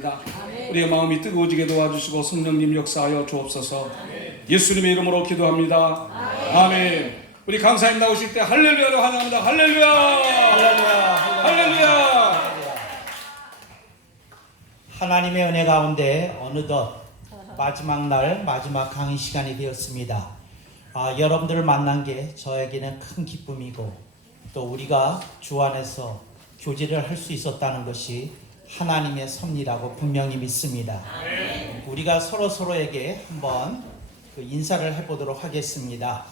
감사합니다. 우리의 마음이 뜨거워지게 도와주시고 성령님 역사하여 주옵소서. 예수님의 이름으로 기도합니다. 아멘. 우리 강사님 나오실 때 할렐루야로 환영합니다. 할렐루야, 할렐루야, 할렐루야. 하나님의 은혜 가운데 어느덧 마지막 날 마지막 강의 시간이 되었습니다. 여러분들을 만난 게 저에게는 큰 기쁨이고 또 우리가 주 안에서 교제를 할 수 있었다는 것이 하나님의 섭리라고 분명히 믿습니다. 우리가 서로에게 한번 인사를 해보도록 하겠습니다.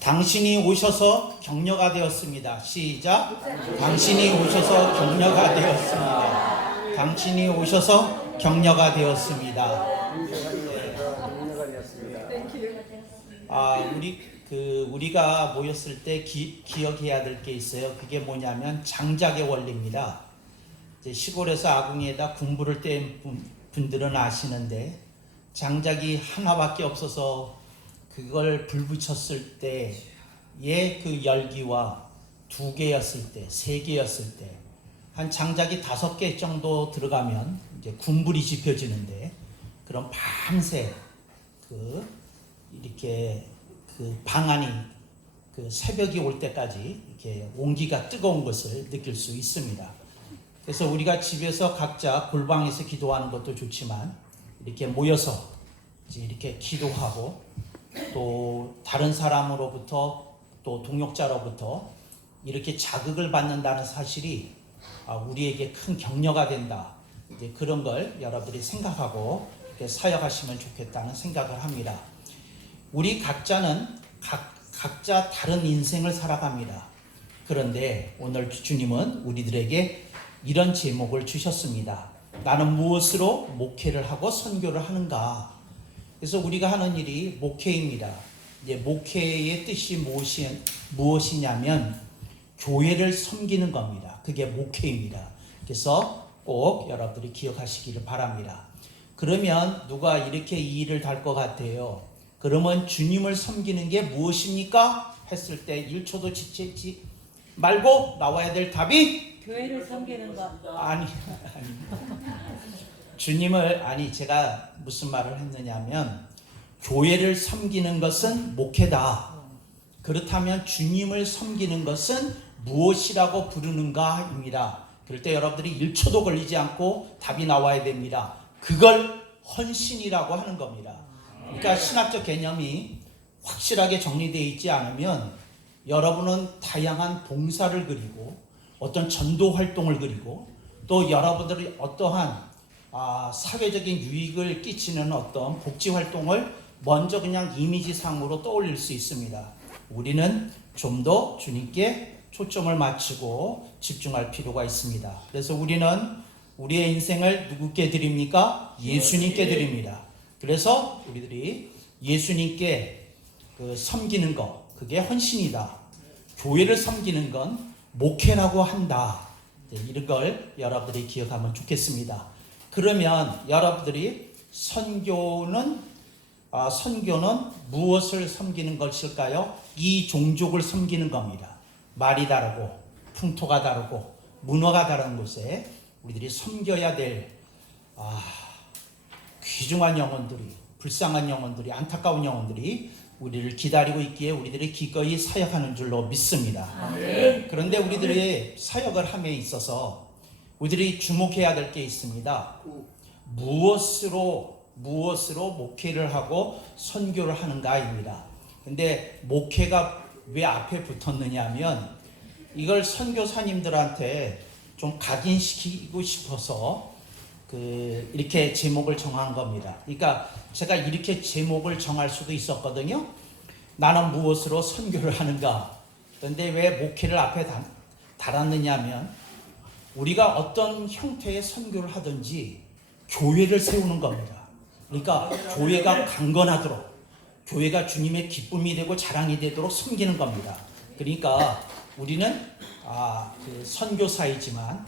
당신이 오셔서 격려가 되었습니다. 시작. 당신이 오셔서 격려가 되었습니다. 당신이 오셔서 격려가 되었습니다. 우리가 모였을 때 기억해야 될 게 있어요. 그게 뭐냐면 장작의 원리입니다. 이제 시골에서 아궁이에다 군부를 뗀 분들은 아시는데 장작이 하나밖에 없어서 그걸 불 붙였을 때의 그 열기와 2개였을 때, 3개였을 때, 한 장작이 5개 정도 들어가면 이제 군불이 지펴지는데, 그럼 밤새 이렇게 방안이 새벽이 올 때까지 이렇게 온기가 뜨거운 것을 느낄 수 있습니다. 그래서 우리가 집에서 각자 골방에서 기도하는 것도 좋지만 이렇게 모여서 이렇게 기도하고 또 다른 사람으로부터 또 동역자로부터 이렇게 자극을 받는다는 사실이 우리에게 큰 격려가 된다. 이제 그런 걸 여러분들이 생각하고 이렇게 사역하시면 좋겠다는 생각을 합니다. 우리 각자는 각자 다른 인생을 살아갑니다. 그런데 오늘 주님은 우리들에게 이런 제목을 주셨습니다. 나는 무엇으로 목회를 하고 선교를 하는가? 그래서 우리가 하는 일이 목회입니다. 이제 목회의 뜻이 무엇이냐면 교회를 섬기는 겁니다. 그게 목회입니다. 그래서 꼭 여러분들이 기억하시기를 바랍니다. 그러면 누가 이렇게 이 일을 달 것 같아요. 그러면 주님을 섬기는 게 무엇입니까? 했을 때 1초도 지체지 말고 나와야 될 답이 교회를 섬기는 것. 아니. 주님을 제가 무슨 말을 했느냐면 교회를 섬기는 것은 목회다. 그렇다면 주님을 섬기는 것은 무엇이라고 부르는가입니다. 그럴 때 여러분들이 1초도 걸리지 않고 답이 나와야 됩니다. 그걸 헌신이라고 하는 겁니다. 그러니까 신학적 개념이 확실하게 정리되어 있지 않으면 여러분은 다양한 봉사를 그리고 어떤 전도 활동을 그리고 또 여러분들이 어떠한 사회적인 유익을 끼치는 어떤 복지 활동을 먼저 그냥 이미지상으로 떠올릴 수 있습니다. 우리는 좀 더 주님께 초점을 맞추고 집중할 필요가 있습니다. 그래서 우리는 우리의 인생을 누구께 드립니까? 예수님께 드립니다. 그래서 우리들이 예수님께 섬기는 것, 그게 헌신이다. 교회를 섬기는 건 목회라고 한다. 이런 걸 여러분들이 기억하면 좋겠습니다. 그러면 여러분들이 선교는 무엇을 섬기는 것일까요? 이 종족을 섬기는 겁니다. 말이 다르고 풍토가 다르고 문화가 다른 곳에 우리들이 섬겨야 될 귀중한 영혼들이, 불쌍한 영혼들이, 안타까운 영혼들이 우리를 기다리고 있기에 우리들이 기꺼이 사역하는 줄로 믿습니다. 그런데 우리들의 사역을 함에 있어서 우리들이 주목해야 될 게 있습니다. 무엇으로 목회를 하고 선교를 하는가입니다. 근데 목회가 왜 앞에 붙었느냐 하면 이걸 선교사님들한테 좀 각인시키고 싶어서 이렇게 제목을 정한 겁니다. 그러니까 제가 이렇게 제목을 정할 수도 있었거든요. 나는 무엇으로 선교를 하는가? 그런데 왜 목회를 앞에 달았느냐 하면 우리가 어떤 형태의 선교를 하든지 교회를 세우는 겁니다. 그러니까 교회가 강건하도록, 교회가 주님의 기쁨이 되고 자랑이 되도록 섬기는 겁니다. 그러니까 우리는 선교사이지만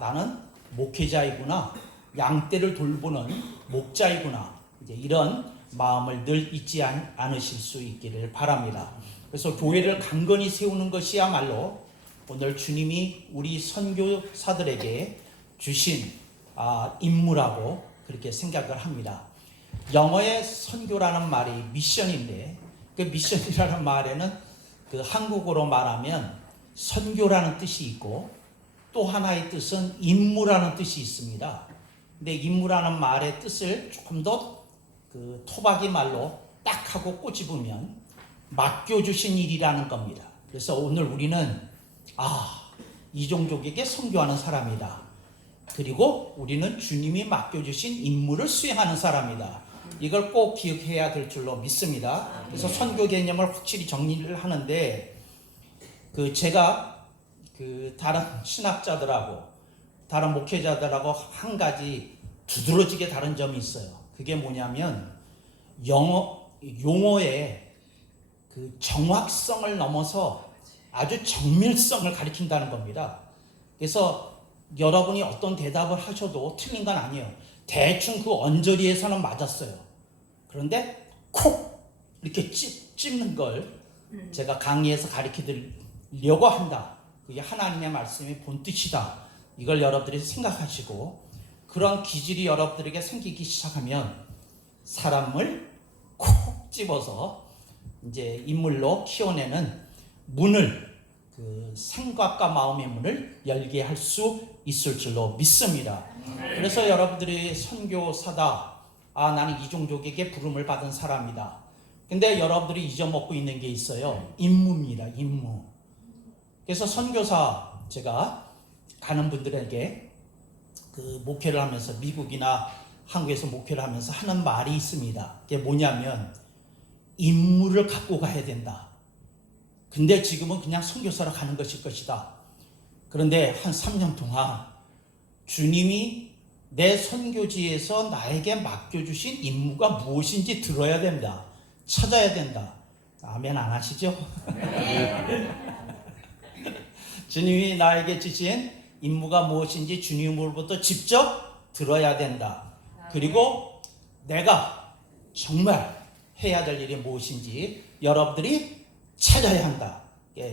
나는 목회자이구나, 양떼를 돌보는 목자이구나, 이제 이런 마음을 늘 잊지 않으실 수 있기를 바랍니다. 그래서 교회를 강건히 세우는 것이야말로 오늘 주님이 우리 선교사들에게 주신 임무라고 그렇게 생각을 합니다. 영어의 선교라는 말이 미션인데 그 미션이라는 말에는 그 한국어로 말하면 선교라는 뜻이 있고 또 하나의 뜻은 임무라는 뜻이 있습니다. 근데 임무라는 말의 뜻을 조금 더 그 토박이 말로 딱 하고 꼬집으면 맡겨주신 일이라는 겁니다. 그래서 오늘 우리는 이종족에게 선교하는 사람이다. 그리고 우리는 주님이 맡겨주신 임무를 수행하는 사람이다. 이걸 꼭 기억해야 될 줄로 믿습니다. 그래서 선교 개념을 확실히 정리를 하는데 제가 다른 신학자들하고 다른 목회자들하고 한 가지 두드러지게 다른 점이 있어요. 그게 뭐냐면 용어의 그 정확성을 넘어서 아주 정밀성을 가리킨다는 겁니다. 그래서 여러분이 어떤 대답을 하셔도 틀린 건 아니에요. 대충 그 언저리에서는 맞았어요. 그런데 콕 이렇게 찝는 걸 제가 강의에서 가르쳐 드리려고 한다. 그게 하나님의 말씀의 본뜻이다. 이걸 여러분들이 생각하시고 그런 기질이 여러분들에게 생기기 시작하면 사람을 콕 집어서 이제 인물로 키워내는 문을 생각과 마음의 문을 열게 할 수 있을 줄로 믿습니다. 그래서 여러분들이 선교사다. 나는 이종족에게 부름을 받은 사람이다. 근데 여러분들이 잊어먹고 있는 게 있어요. 임무입니다. 임무. 그래서 선교사 제가 가는 분들에게 목회를 하면서 미국이나 한국에서 목회를 하면서 하는 말이 있습니다. 그게 뭐냐면 임무를 갖고 가야 된다. 근데 지금은 그냥 선교사로 가는 것일 것이다. 그런데 한 3년 동안 주님이 내 선교지에서 나에게 맡겨주신 임무가 무엇인지 들어야 된다. 찾아야 된다. 아멘 안 하시죠? 주님이 나에게 주신 임무가 무엇인지 주님으로부터 직접 들어야 된다. 그리고 내가 정말 해야 될 일이 무엇인지 여러분들이 찾아야 한다.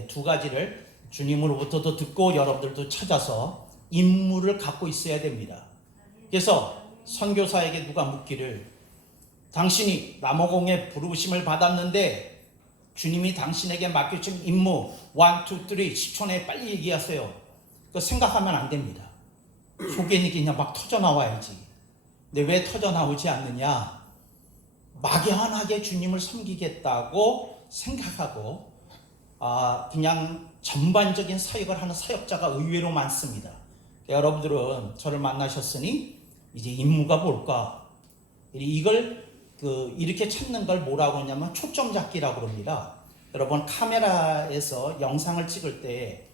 두 가지를 주님으로부터도 듣고 여러분들도 찾아서 임무를 갖고 있어야 됩니다. 그래서 선교사에게 누가 묻기를 당신이 남호공에 부르심을 받았는데 주님이 당신에게 맡겨진 임무 1, 2, 3 10초 내에 빨리 얘기하세요. 그거 생각하면 안 됩니다. 속에 그냥 막 터져나와야지. 근데 왜 터져나오지 않느냐? 막연하게 주님을 섬기겠다고 생각하고 그냥 전반적인 사역을 하는 사역자가 의외로 많습니다. 여러분들은 저를 만나셨으니 이제 임무가 뭘까? 이걸 이렇게 찾는 걸 뭐라고 하냐면 초점 잡기라고 합니다. 여러분 카메라에서 영상을 찍을 때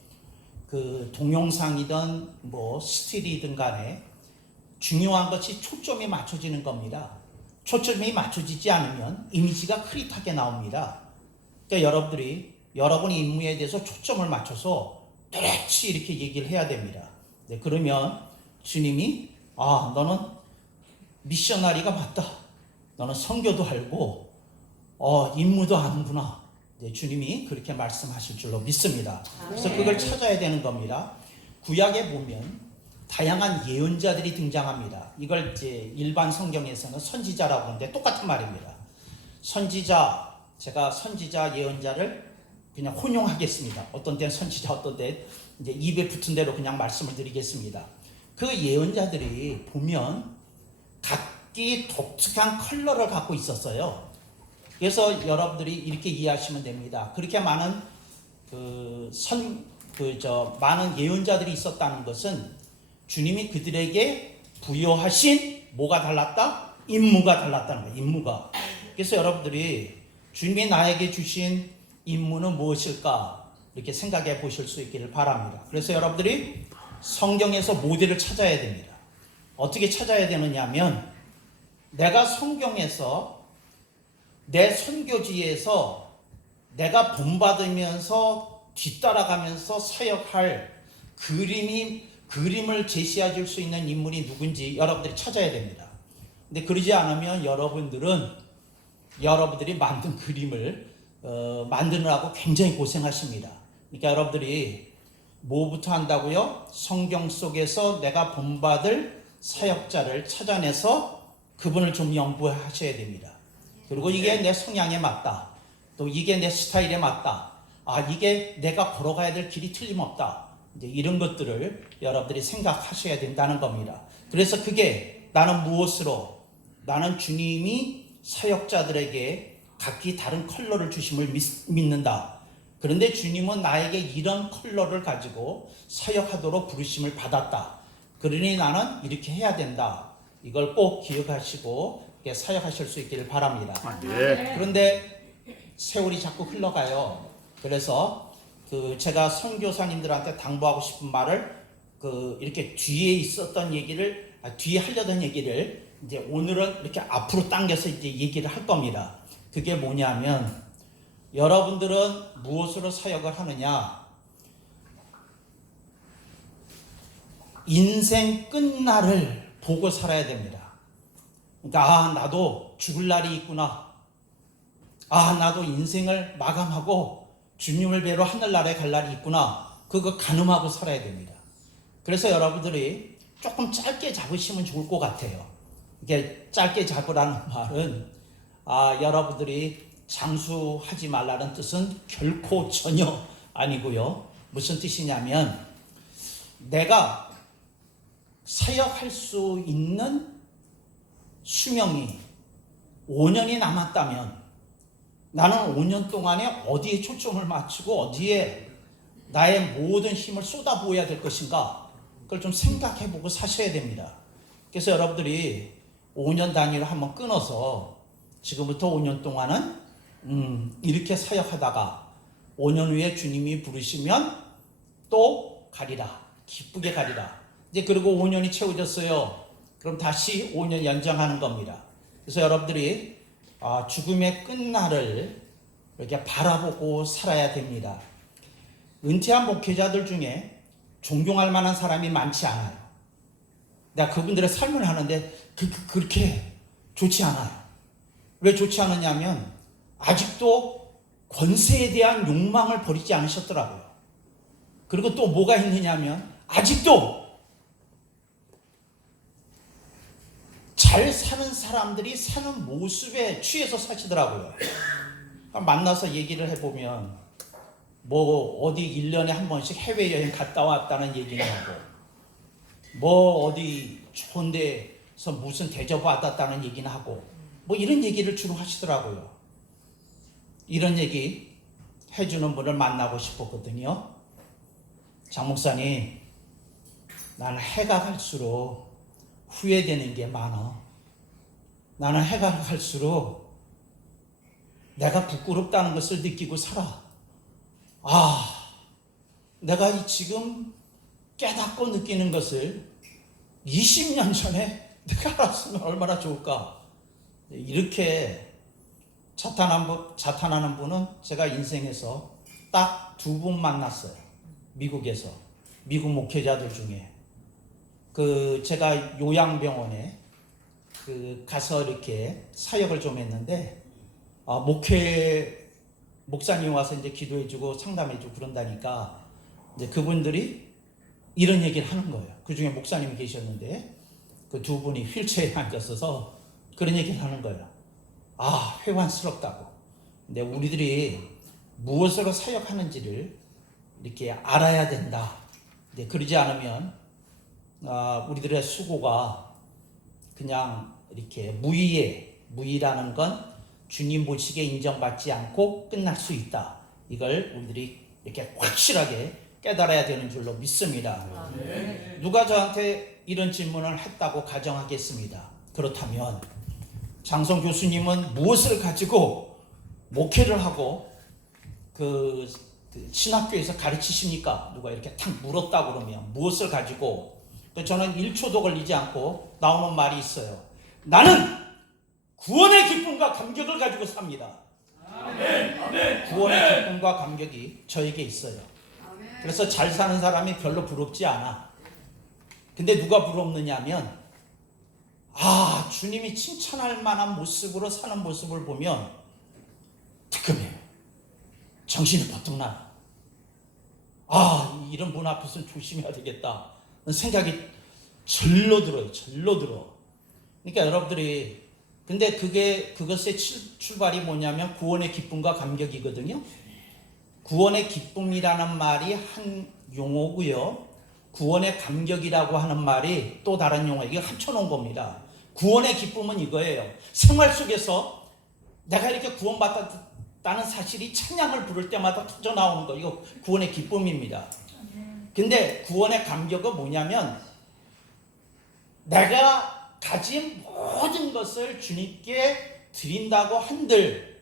동영상이든 스틸이든 간에 중요한 것이 초점이 맞춰지는 겁니다. 초점이 맞춰지지 않으면 이미지가 흐릿하게 나옵니다. 그러니까 여러분이 임무에 대해서 초점을 맞춰서 또렷이 이렇게 얘기를 해야 됩니다. 네, 그러면 주님이 너는 미셔나리가 맞다. 너는 선교도 알고 임무도 아는구나. 네, 주님이 그렇게 말씀하실 줄로 믿습니다. 그래서 그걸 찾아야 되는 겁니다. 구약에 보면 다양한 예언자들이 등장합니다. 이걸 이제 일반 성경에서는 선지자라고 하는데 똑같은 말입니다. 제가 선지자 예언자를 그냥 혼용하겠습니다. 어떤 때는 선지자, 어떤 때 이제 입에 붙은 대로 그냥 말씀을 드리겠습니다. 그 예언자들이 보면 각기 독특한 컬러를 갖고 있었어요. 그래서 여러분들이 이렇게 이해하시면 됩니다. 그렇게 많은 많은 예언자들이 있었다는 것은 주님이 그들에게 부여하신 뭐가 달랐다? 임무가 달랐다는 거예요. 임무가. 그래서 여러분들이 주님이 나에게 주신 임무는 무엇일까? 이렇게 생각해 보실 수 있기를 바랍니다. 그래서 여러분들이 성경에서 모델을 찾아야 됩니다. 어떻게 찾아야 되느냐면 내가 성경에서 내 선교지에서 내가 본받으면서 뒤따라가면서 사역할 그림을 제시해 줄 수 있는 인물이 누군지 여러분들이 찾아야 됩니다. 근데 그러지 않으면 여러분들이 만든 그림을 만드느라고 굉장히 고생하십니다. 그러니까 여러분들이 뭐부터 한다고요? 성경 속에서 내가 본받을 사역자를 찾아내서 그분을 좀 연구하셔야 됩니다. 그리고 이게 내 성향에 맞다. 또 이게 내 스타일에 맞다. 이게 내가 걸어가야 될 길이 틀림없다. 이제 이런 것들을 여러분들이 생각하셔야 된다는 겁니다. 그래서 그게 나는 무엇으로? 나는 주님이 사역자들에게 각기 다른 컬러를 주심을 믿는다. 그런데 주님은 나에게 이런 컬러를 가지고 사역하도록 부르심을 받았다. 그러니 나는 이렇게 해야 된다. 이걸 꼭 기억하시고 사역하실 수 있기를 바랍니다. 네. 그런데 세월이 자꾸 흘러가요. 그래서 제가 선교사님들한테 당부하고 싶은 말을 이렇게 뒤에 있었던 얘기를 뒤에 하려던 얘기를 이제 오늘은 이렇게 앞으로 당겨서 이제 얘기를 할 겁니다. 그게 뭐냐면 여러분들은 무엇으로 사역을 하느냐? 인생 끝날을 보고 살아야 됩니다. 그러니까 나도 죽을 날이 있구나. 나도 인생을 마감하고 주님을 뵈러 하늘나라에 갈 날이 있구나. 그거 가늠하고 살아야 됩니다. 그래서 여러분들이 조금 짧게 잡으시면 좋을 것 같아요. 이게 짧게 잡으라는 말은 여러분들이 장수하지 말라는 뜻은 결코 전혀 아니고요. 무슨 뜻이냐면 내가 사역할 수 있는 수명이 5년이 남았다면 나는 5년 동안에 어디에 초점을 맞추고 어디에 나의 모든 힘을 쏟아부어야 될 것인가, 그걸 좀 생각해보고 사셔야 됩니다. 그래서 여러분들이 5년 단위로 한번 끊어서 지금부터 5년 동안은 이렇게 사역하다가 5년 후에 주님이 부르시면 또 가리라. 기쁘게 가리라. 이제 그리고 5년이 채워졌어요. 그럼 다시 5년 연장하는 겁니다. 그래서 여러분들이 죽음의 끝날을 이렇게 바라보고 살아야 됩니다. 은퇴한 목회자들 중에 존경할 만한 사람이 많지 않아요. 내가 그분들의 삶을 하는데 그렇게 좋지 않아요. 왜 좋지 않느냐면 아직도 권세에 대한 욕망을 버리지 않으셨더라고요. 그리고 또 뭐가 있느냐면 아직도 잘 사는 사람들이 사는 모습에 취해서 사시더라고요. 만나서 얘기를 해보면 어디 1년에 한 번씩 해외여행 갔다 왔다는 얘기를 하고 어디 좋은 데서 무슨 대접 받았다는 얘기는 하고 이런 얘기를 주로 하시더라고요. 이런 얘기 해주는 분을 만나고 싶었거든요. 장 목사님, 나는 해가 갈수록 후회되는 게 많아. 나는 해가 갈수록 내가 부끄럽다는 것을 느끼고 살아. 내가 지금 깨닫고 느끼는 것을 20년 전에 내가 알았으면 얼마나 좋을까. 이렇게 자탄하는 분은 제가 인생에서 딱 2분 만났어요. 미국에서. 미국 목회자들 중에. 제가 요양병원에 가서 이렇게 사역을 좀 했는데, 목사님 와서 이제 기도해주고 상담해주고 그런다니까, 이제 그분들이 이런 얘기를 하는 거예요. 그 중에 목사님이 계셨는데, 그 2분이 휠체어에 앉았어서 그런 얘기를 하는 거예요. 회관스럽다고. 근데 우리들이 무엇으로 사역하는지를 이렇게 알아야 된다. 근데 그러지 않으면 우리들의 수고가 그냥 이렇게 무의라는 건 주님 보시기에 인정받지 않고 끝날 수 있다. 이걸 우리들이 이렇게 확실하게 깨달아야 되는 줄로 믿습니다. 누가 저한테 이런 질문을 했다고 가정하겠습니다. 그렇다면 장성 교수님은 무엇을 가지고 목회를 하고 신학교에서 가르치십니까? 누가 이렇게 탁 물었다 그러면 무엇을 가지고? 저는 1초도 걸리지 않고 나오는 말이 있어요. 나는 구원의 기쁨과 감격을 가지고 삽니다. 구원의 기쁨과 감격이 저에게 있어요. 그래서 잘 사는 사람이 별로 부럽지 않아. 근데 누가 부럽느냐면 주님이 칭찬할 만한 모습으로 사는 모습을 보면 뜨끔해요. 정신이 버뜩 나요. 이런 분 앞에서는 조심해야 되겠다 생각이 절로 들어요. 절로 들어. 그러니까 여러분들이, 근데 그것의 출발이 뭐냐면 구원의 기쁨과 감격이거든요. 구원의 기쁨이라는 말이 한 용어고요, 구원의 감격이라고 하는 말이 또 다른 용어, 이게 합쳐놓은 겁니다. 구원의 기쁨은 이거예요. 생활 속에서 내가 이렇게 구원받았다는 사실이 찬양을 부를 때마다 터져 나오는 거, 이거 구원의 기쁨입니다. 근데 구원의 감격은 뭐냐면 내가 가진 모든 것을 주님께 드린다고 한들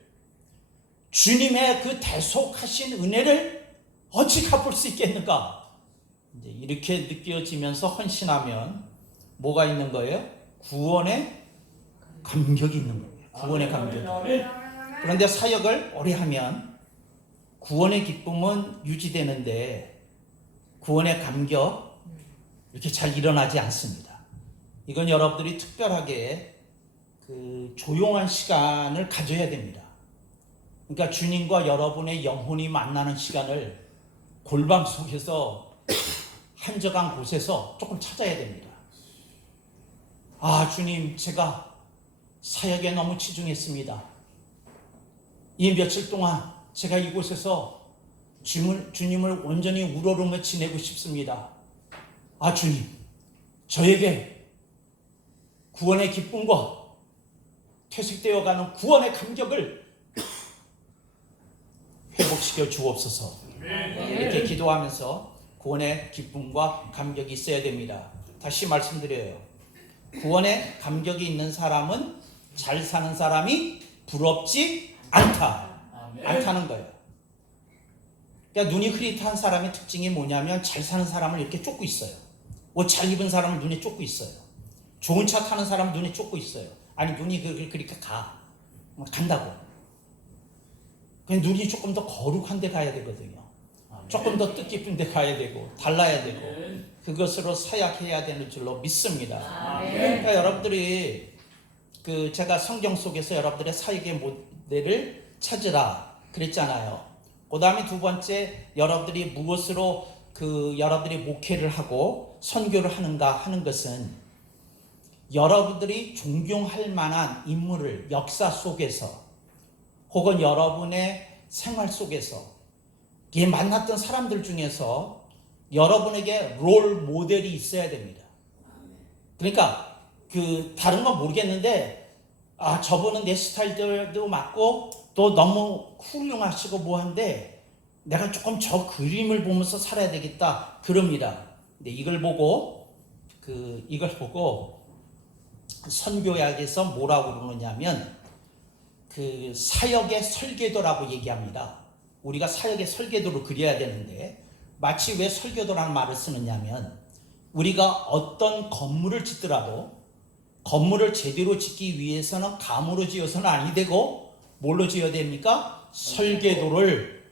주님의 그 대속하신 은혜를 어찌 갚을 수 있겠는가? 이제 이렇게 느껴지면서 헌신하면 뭐가 있는 거예요? 구원의 감격이 있는 거예요. 구원의 감격. 그런데 사역을 오래 하면 구원의 기쁨은 유지되는데 구원의 감격 이렇게 잘 일어나지 않습니다. 이건 여러분들이 특별하게 그 조용한 시간을 가져야 됩니다. 그러니까 주님과 여러분의 영혼이 만나는 시간을 골방 속에서 한적한 곳에서 조금 찾아야 됩니다. 주님, 제가 사역에 너무 치중했습니다. 이 며칠 동안 제가 이곳에서 주님을 온전히 우러러며 지내고 싶습니다. 주님, 저에게 구원의 기쁨과 퇴색되어가는 구원의 감격을 회복시켜 주옵소서. 이렇게 기도하면서 구원의 기쁨과 감격이 있어야 됩니다. 다시 말씀드려요. 구원의 감격이 있는 사람은 잘 사는 사람이 부럽지 않다는 거예요. 그러니까 눈이 흐릿한 사람의 특징이 뭐냐면 잘 사는 사람을 이렇게 쫓고 있어요. 옷 잘 입은 사람을 눈에 쫓고 있어요. 좋은 차 타는 사람 눈에 쫓고 있어요. 눈이 그러니까 간다고. 그냥 눈이 조금 더 거룩한 데 가야 되거든요. 조금 더 뜻깊은 데 가야 되고 달라야 되고 그것으로 사역해야 되는 줄로 믿습니다. 그러니까 여러분들이 제가 성경 속에서 여러분들의 사역의 모델을 찾으라 그랬잖아요. 그 다음에 두 번째, 여러분들이 무엇으로 여러분들이 목회를 하고 선교를 하는가 하는 것은 여러분들이 존경할 만한 인물을 역사 속에서 혹은 여러분의 생활 속에서 만났던 사람들 중에서 여러분에게 롤 모델이 있어야 됩니다. 그러니까 다른 건 모르겠는데 저분은 내 스타일도 맞고 또 너무 훌륭하시고 뭐한데 내가 조금 저 그림을 보면서 살아야 되겠다 그럽니다. 근데 이걸 보고 선교학에서 뭐라고 그러느냐면 사역의 설계도라고 얘기합니다. 우리가 사역의 설계도를 그려야 되는데 마치 왜 설계도라는 말을 쓰느냐면 우리가 어떤 건물을 짓더라도 건물을 제대로 짓기 위해서는 감으로 지어서는 아니 되고 뭘로 지어야 됩니까? 설계도를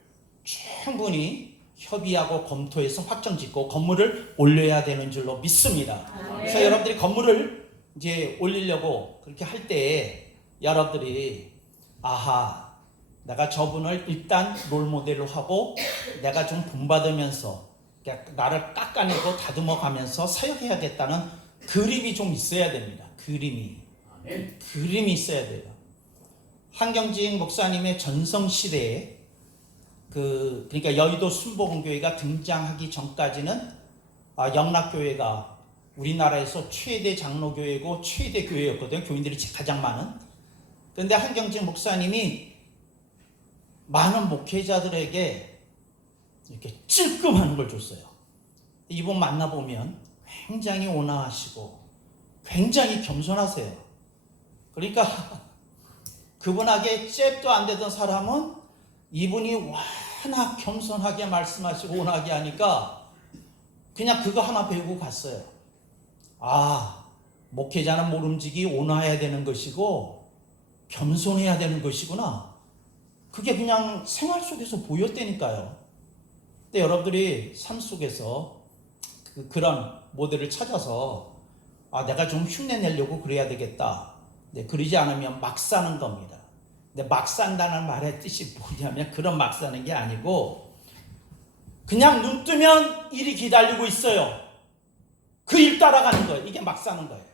충분히 협의하고 검토해서 확정짓고 건물을 올려야 되는 줄로 믿습니다. 그래서 여러분들이 건물을 이제 올리려고 그렇게 할 때 여러분들이 내가 저분을 일단 롤모델로 하고 내가 좀 본받으면서 나를 깎아내고 다듬어 가면서 사역해야겠다는 그림이 좀 있어야 됩니다. 그림이 있어야 돼요. 한경직 목사님의 전성시대에 그러니까 여의도 순복음교회가 등장하기 전까지는 영락교회가 우리나라에서 최대 장로교회고 최대 교회였거든요. 교인들이 가장 많은. 그런데 한경직 목사님이 많은 목회자들에게 이렇게 찔끔하는 걸 줬어요. 이분 만나보면 굉장히 온화하시고 굉장히 겸손하세요. 그러니까 그분에게 잽도 안 되던 사람은 이분이 워낙 겸손하게 말씀하시고 온화하게 하니까 그냥 그거 하나 배우고 갔어요. 목회자는 모름지기 온화해야 되는 것이고 겸손해야 되는 것이구나. 그게 그냥 생활 속에서 보였다니까요. 근데 여러분들이 삶 속에서 그런 모델을 찾아서 내가 좀 흉내내려고 그래야 되겠다. 그러지 않으면 막 사는 겁니다. 근데 막 산다는 말의 뜻이 뭐냐면 그런 막 사는 게 아니고 그냥 눈 뜨면 일이 기다리고 있어요. 그 일 따라가는 거예요. 이게 막 사는 거예요.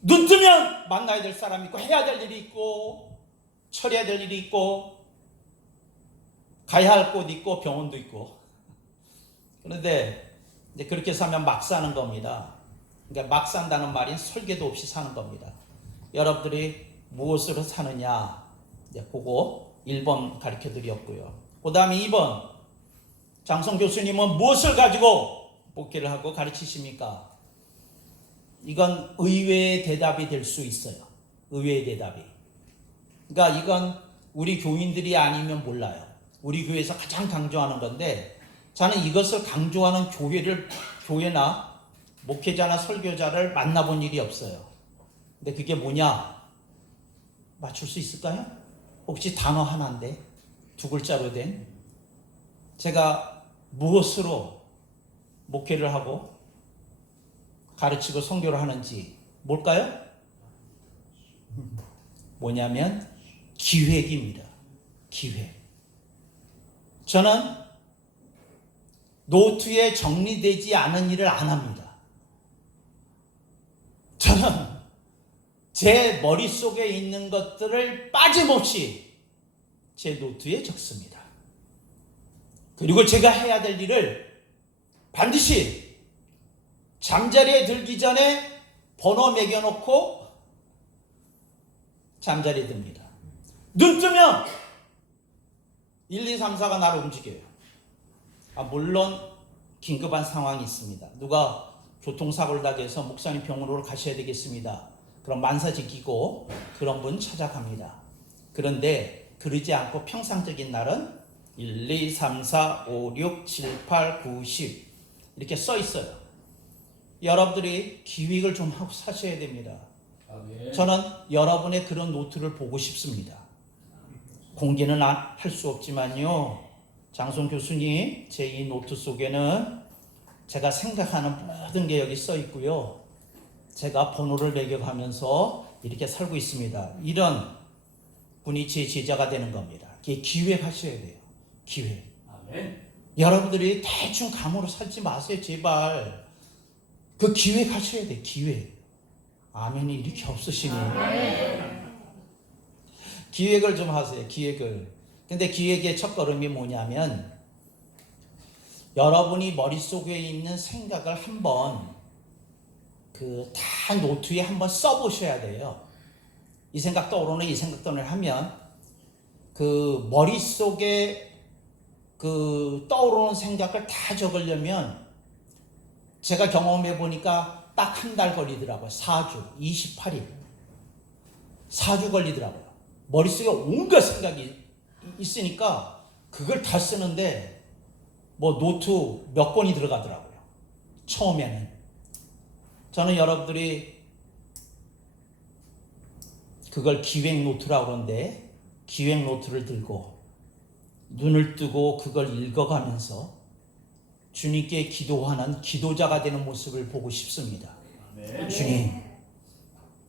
눈 뜨면 만나야 될 사람이 있고 해야 될 일이 있고 처리해야 될 일이 있고 가야 할 곳 있고 병원도 있고. 그런데 이제 그렇게 사면 막 사는 겁니다. 그러니까 막 산다는 말인 설계도 없이 사는 겁니다. 여러분들이 무엇으로 사느냐 이제 그거 1번 가르쳐 드렸고요. 그 다음에 2번 장성 교수님은 무엇을 가지고 목회를 하고 가르치십니까? 이건 의외의 대답이 될 수 있어요. 의외의 대답이. 그러니까 이건 우리 교인들이 아니면 몰라요. 우리 교회에서 가장 강조하는 건데 저는 이것을 강조하는 교회나 목회자나 설교자를 만나본 일이 없어요. 근데 그게 뭐냐? 맞출 수 있을까요? 혹시 단어 하나인데 두 글자로 된 제가 무엇으로 목회를 하고 가르치고 선교를 하는지 뭘까요? 뭐냐면 기획입니다. 기획. 저는 노트에 정리되지 않은 일을 안 합니다. 저는 제 머릿속에 있는 것들을 빠짐없이 제 노트에 적습니다. 그리고 제가 해야 될 일을 반드시 잠자리에 들기 전에 번호 매겨놓고 잠자리에 듭니다. 눈 뜨면 1, 2, 3, 4가 나를 움직여요. 물론 긴급한 상황이 있습니다. 누가 교통사고를 당해서 목사님 병원으로 가셔야 되겠습니다. 그럼 만사 지키고 그런 분 찾아갑니다. 그런데 그러지 않고 평상적인 날은 1, 2, 3, 4, 5, 6, 7, 8, 9, 10 이렇게 써 있어요. 여러분들이 기획을 좀 하고 사셔야 됩니다. 저는 여러분의 그런 노트를 보고 싶습니다. 공개는 할 수 없지만요. 장송 교수님, 제 이 노트 속에는 제가 생각하는 모든 게 여기 써 있고요. 제가 번호를 매겨가면서 이렇게 살고 있습니다. 이런 분이 제 제자가 되는 겁니다. 기획하셔야 돼요. 기획. 아멘. 여러분들이 대충 감으로 살지 마세요. 제발. 그 기획하셔야 돼요. 기획. 아멘이 이렇게 없으시니. 기획을 좀 하세요. 기획을. 근데 기획의 첫걸음이 뭐냐면 여러분이 머릿속에 있는 생각을 한번 다 노트에 한번 써보셔야 돼요. 이 생각 떠오르네, 이 생각 떠오르네 하면 그 머릿속에 떠오르는 생각을 다 적으려면 제가 경험해 보니까 딱 한 달 걸리더라고요. 4주, 28일. 4주 걸리더라고요. 머릿속에 온갖 생각이 있으니까 그걸 다 쓰는데 노트 몇 권이 들어가더라고요. 처음에는. 저는 여러분들이 그걸 기획 노트라고 그러는데 기획 노트를 들고 눈을 뜨고 그걸 읽어가면서 주님께 기도하는 기도자가 되는 모습을 보고 싶습니다. 네. 주님,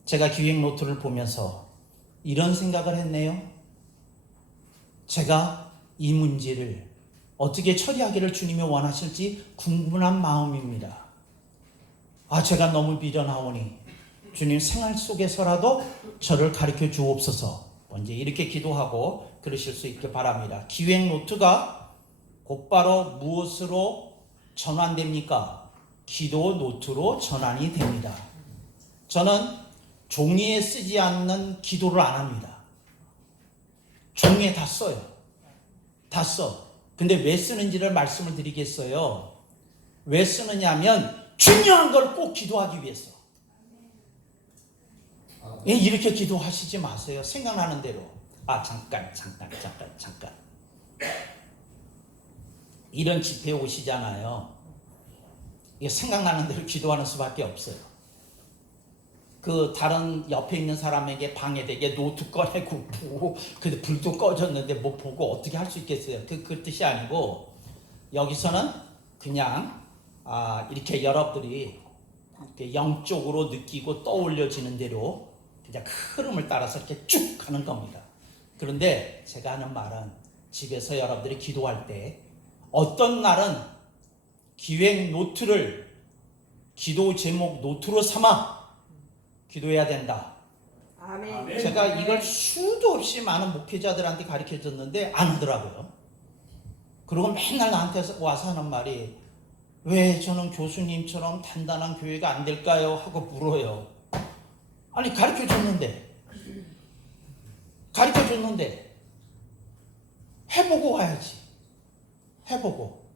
제가 기획 노트를 보면서 이런 생각을 했네요. 제가 이 문제를 어떻게 처리하기를 주님이 원하실지 궁금한 마음입니다. 제가 너무 미련하오니 주님 생활 속에서라도 저를 가르쳐 주옵소서. 먼저 이렇게 기도하고 그러실 수 있게 바랍니다. 기획 노트가 곧바로 무엇으로 전환됩니까? 기도 노트로 전환이 됩니다. 저는 종이에 쓰지 않는 기도를 안 합니다. 종이에 다 써요. 다 써. 근데 왜 쓰는지를 말씀을 드리겠어요. 왜 쓰느냐면 중요한 걸 꼭 기도하기 위해서. 이렇게 기도하시지 마세요. 생각나는 대로. 잠깐. 이런 집회에 오시잖아요. 이게 생각나는 대로 기도하는 수밖에 없어요. 다른 옆에 있는 사람에게 방해되게 노트 꺼내고 보고, 근데 불도 꺼졌는데 보고 어떻게 할 수 있겠어요? 그 뜻이 아니고, 여기서는 그냥, 이렇게 여러분들이 이렇게 영적으로 느끼고 떠올려지는 대로 그냥 흐름을 따라서 이렇게 쭉 가는 겁니다. 그런데 제가 하는 말은 집에서 여러분들이 기도할 때 어떤 날은 기획 노트를 기도 제목 노트로 삼아 기도해야 된다. 아멘. 제가 이걸 수도 없이 많은 목회자들한테 가르쳐 줬는데 안 하더라고요. 그리고 맨날 나한테 와서 하는 말이, 왜 저는 교수님처럼 단단한 교회가 안 될까요? 하고 물어요. 아니, 가르쳐 줬는데 해보고 와야지. 해보고.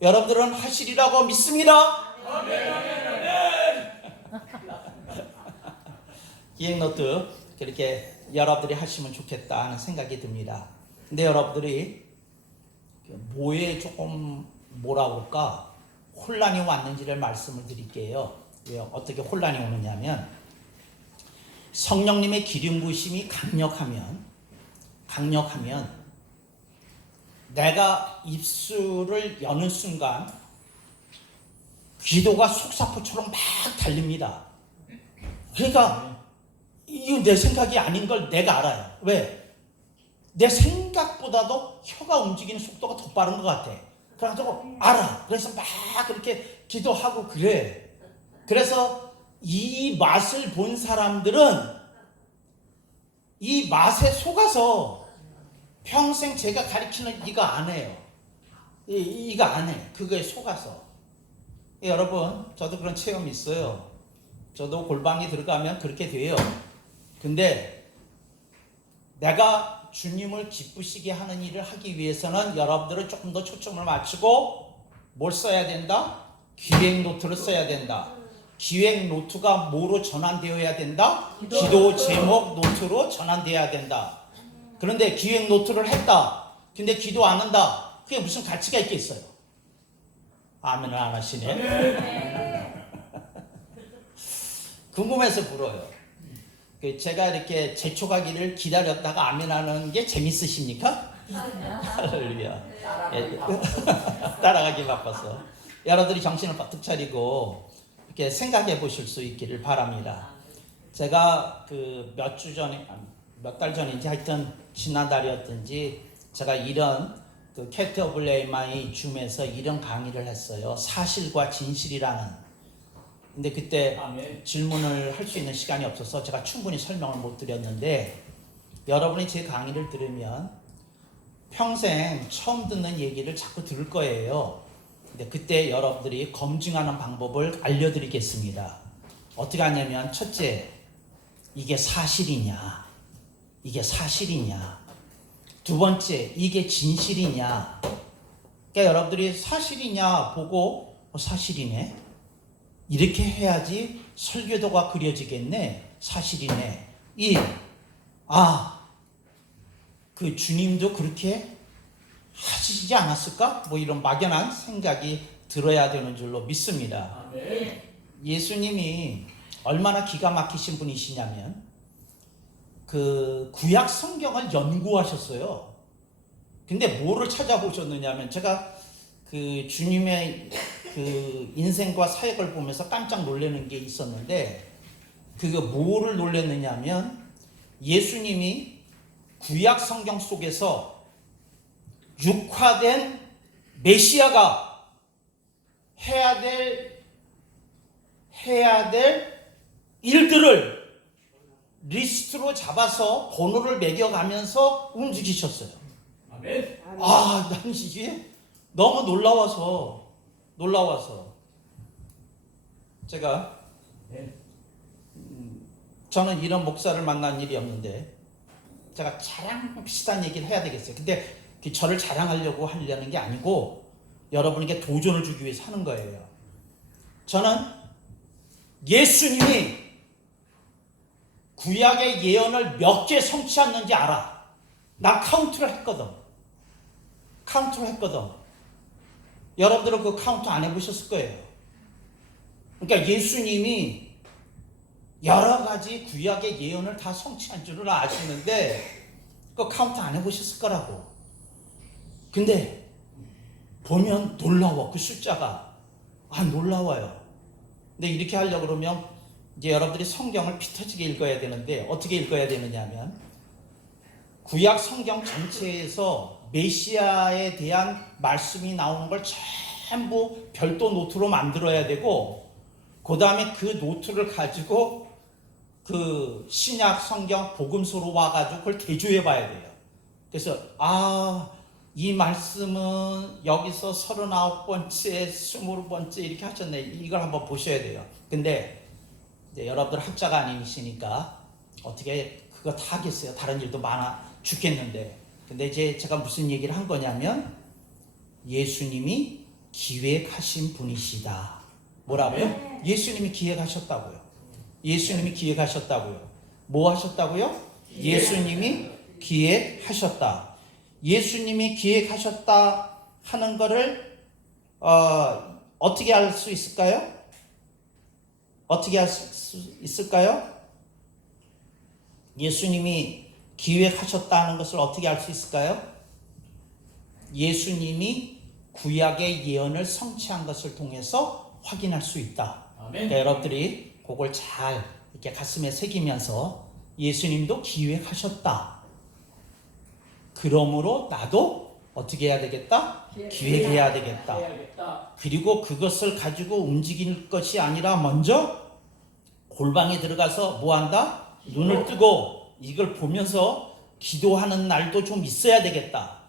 여러분들은 하시리라고 믿습니다. 기획노트 그렇게 여러분들이 하시면 좋겠다 하는 생각이 듭니다. 근데 여러분들이 뭐에 조금 뭐라 그럴까 혼란이 왔는지를 말씀을 드릴게요. 왜 어떻게 혼란이 오느냐면, 성령님의 기름 부으심이 강력하면 내가 입술을 여는 순간 기도가 속사포처럼 막 달립니다. 그러니까 이거 내 생각이 아닌 걸 내가 알아요. 왜? 내 생각보다도 혀가 움직이는 속도가 더 빠른 것 같아. 그래가지고 알아. 그래서 막 그렇게 기도하고 그래. 그래서 이 맛을 본 사람들은 이 맛에 속아서 평생 제가 가르치는 이거 안 해요. 이거 안 해. 그거에 속아서. 여러분, 저도 그런 체험이 있어요. 저도 골방에 들어가면 그렇게 돼요. 근데 내가 주님을 기쁘시게 하는 일을 하기 위해서는 여러분들은 조금 더 초점을 맞추고 뭘 써야 된다? 기획 노트를 써야 된다. 기획 노트가 뭐로 전환되어야 된다? 기도 제목 노트로 전환되어야 된다. 그런데 기획 노트를 했다. 근데 기도 안 한다. 그게 무슨 가치가 있겠어요? 아멘을 안 하시네. 궁금해서 물어요. 제가 이렇게 재촉하기를 기다렸다가 아멘하는 게 재밌으십니까? 할렐루야. 따라가기 바빠서. 여러분들이 정신을 바짝 차리고 이렇게 생각해 보실 수 있기를 바랍니다. 제가 몇 달 전인지 하여튼 지난달이었든지 제가 이런 캐트 오브 레이마이 줌에서 이런 강의를 했어요. 사실과 진실이라는. 근데 그때 질문을 할 수 있는 시간이 없어서 제가 충분히 설명을 못 드렸는데, 여러분이 제 강의를 들으면 평생 처음 듣는 얘기를 자꾸 들을 거예요. 근데 그때 여러분들이 검증하는 방법을 알려드리겠습니다. 어떻게 하냐면, 첫째, 이게 사실이냐? 이게 사실이냐? 두 번째, 이게 진실이냐? 그러니까 여러분들이 사실이냐 보고 사실이네? 이렇게 해야지 설교도가 그려지겠네. 사실이네. 그 주님도 그렇게 하시지 않았을까? 뭐 이런 막연한 생각이 들어야 되는 줄로 믿습니다. 예수님이 얼마나 기가 막히신 분이시냐면, 그 구약 성경을 연구하셨어요. 근데 뭐를 찾아보셨느냐면, 제가 그 주님의 그 인생과 사역을 보면서 깜짝 놀라는 게 있었는데, 그거 뭐를 놀랐느냐면, 예수님이 구약 성경 속에서 육화된 메시아가 해야 될 일들을 리스트로 잡아서 번호를 매겨가면서 움직이셨어요. 아멘. 나는 이게 너무 놀라워서 제가 저는 이런 목사를 만난 일이 없는데 제가 자랑 비슷한 얘기를 해야 되겠어요. 근데 저를 자랑하려고 하려는 게 아니고 여러분에게 도전을 주기 위해서 하는 거예요. 저는 예수님이 구약의 예언을 몇 개 성취했는지 알아. 난 카운트를 했거든. 여러분들은 그 카운트 안 해보셨을 거예요. 그러니까 예수님이 여러 가지 구약의 예언을 다 성취한 줄을 아시는데 그 카운트 안 해보셨을 거라고. 근데 보면 놀라워. 그 숫자가 놀라워요. 근데 이렇게 하려고 그러면 이제 여러분들이 성경을 피 터지게 읽어야 되는데 어떻게 읽어야 되느냐면 구약 성경 전체에서 메시아에 대한 말씀이 나오는 걸 전부 별도 노트로 만들어야 되고, 그 다음에 그 노트를 가지고 그 신약 성경 복음서로 와가지고 그걸 대조해 봐야 돼요. 그래서 이 말씀은 여기서 39번째, 20번째 이렇게 하셨네. 이걸 한번 보셔야 돼요. 근데 이제 여러분들 학자가 아니시니까 어떻게 그거 다 하겠어요? 다른 일도 많아 죽겠는데. 근데 이제 제가 무슨 얘기를 한 거냐면, 예수님이 기획하신 분이시다. 뭐라고요? 예수님이 기획하셨다고요. 예수님이 기획하셨다고요. 뭐 하셨다고요? 예수님이 기획하셨다. 예수님이 기획하셨다 하는 거를 어떻게 알 수 있을까요? 어떻게 알 수 있을까요? 예수님이 기획하셨다는 것을 어떻게 알 수 있을까요? 예수님이 구약의 예언을 성취한 것을 통해서 확인할 수 있다. 그러니까 여러분들이 그걸 잘 이렇게 가슴에 새기면서 예수님도 기획하셨다. 그러므로 나도 어떻게 해야 되겠다? 기획해야 되겠다. 그리고 그것을 가지고 움직일 것이 아니라 먼저 골방에 들어가서 뭐 한다? 눈을 뜨고 이걸 보면서 기도하는 날도 좀 있어야 되겠다.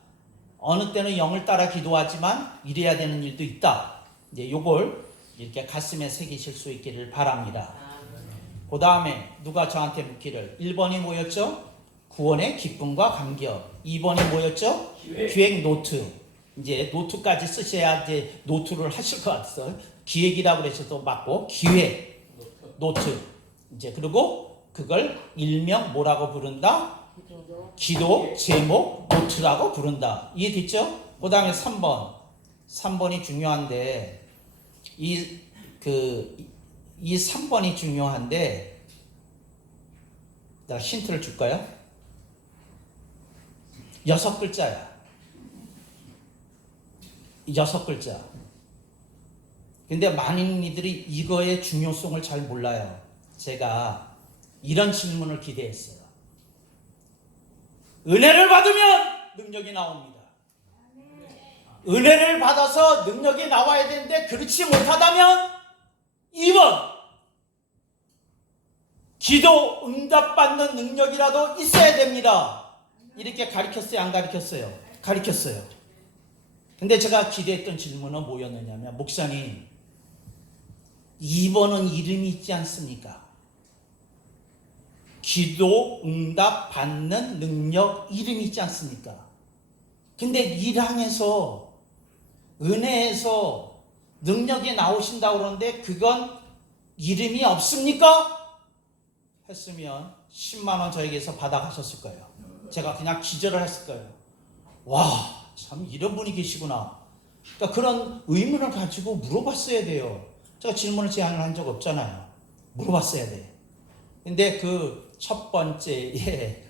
어느 때는 영을 따라 기도하지만 이래야 되는 일도 있다. 이제 요걸 이렇게 가슴에 새기실 수 있기를 바랍니다. 그 다음에 누가 저한테 묻기를, 1번이 뭐였죠? 구원의 기쁨과 감격. 2번이 뭐였죠? 기획 노트. 이제 노트까지 쓰셔야 이제 노트를 하실 것 같아서 기획이라고 그러셔도 맞고, 기획 노트. 이제 그리고 그걸 일명 뭐라고 부른다? 기도 제목 노트라고 부른다. 이해됐죠? 그 다음에 3번. 3번이 중요한데, 이 3번이 중요한데, 내가 힌트를 줄까요? 6글자야. 6글자. 근데 많은 이들이 이거의 중요성을 잘 몰라요. 제가 이런 질문을 기대했어요. 은혜를 받으면 능력이 나옵니다. 은혜를 받아서 능력이 나와야 되는데 그렇지 못하다면 2번, 기도 응답받는 능력이라도 있어야 됩니다. 이렇게 가르쳤어요? 안 가르쳤어요? 가르쳤어요. 근데 제가 기대했던 질문은 뭐였느냐면, 목사님 2번은 이름이 있지 않습니까? 기도 응답 받는 능력 이름이 있지 않습니까? 근데 1항에서 은혜에서 능력이 나오신다고 그러는데 그건 이름이 없습니까? 했으면 10만 원 저에게서 받아가셨을 거예요. 제가 그냥 기절을 했을 거예요. 와, 참 이런 분이 계시구나. 그러니까 그런 의문을 가지고 물어봤어야 돼요. 제가 질문을 제안을 한 적 없잖아요. 물어봤어야 돼. 근데 그 첫 번째의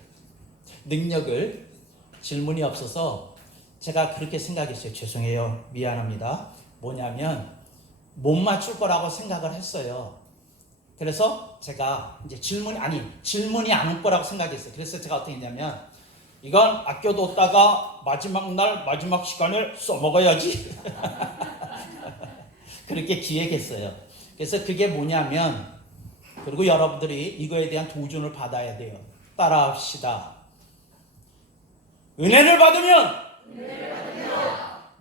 능력을 질문이 없어서 제가 그렇게 생각했어요. 죄송해요. 미안합니다. 뭐냐면 못 맞출 거라고 생각을 했어요. 그래서 제가 이제 질문이 안 올 거라고 생각했어요. 그래서 제가 어떻게 했냐면, 이건 아껴뒀다가 마지막 날 마지막 시간에 써먹어야지. 그렇게 기획했어요. 그래서 그게 뭐냐면, 그리고 여러분들이 이거에 대한 도전을 받아야 돼요. 따라합시다. 은혜를 받으면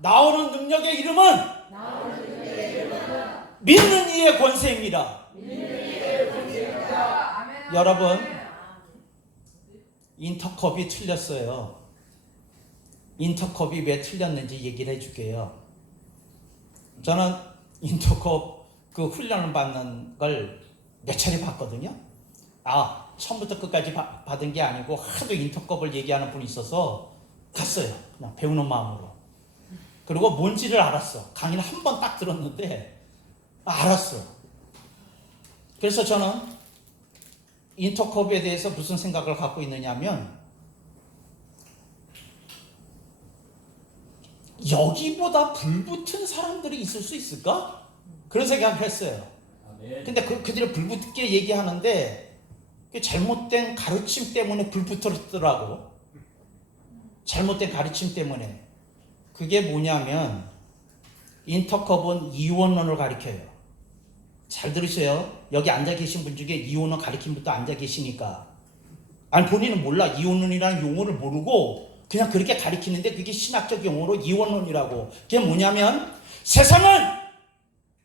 나오는 능력의 이름은 믿는 이의 권세입니다. 여러분, 인터컵이 틀렸어요. 인터컵이 왜 틀렸는지 얘기를 해줄게요. 저는 인터컵 그 훈련을 받는 걸 몇 차례 봤거든요. 처음부터 끝까지 받은 게 아니고 하도 인터컵을 얘기하는 분이 있어서 갔어요. 그냥 배우는 마음으로. 그리고 뭔지를 알았어. 강의를 한 번 딱 들었는데 알았어. 그래서 저는 인터컵에 대해서 무슨 생각을 갖고 있느냐면, 여기보다 불붙은 사람들이 있을 수 있을까? 그런 생각을 했어요. 근데 그들이 불붙게 얘기하는데 잘못된 가르침 때문에 불붙었더라고. 잘못된 가르침 때문에. 그게 뭐냐면 인터컵은 이원론을 가리켜요. 잘 들으세요. 여기 앉아 계신 분 중에 이원론 가리킨 분도 앉아 계시니까. 아니 본인은 몰라. 이원론이라는 용어를 모르고 그냥 그렇게 가리키는데 그게 신학적 용어로 이원론이라고. 그게 뭐냐면 세상은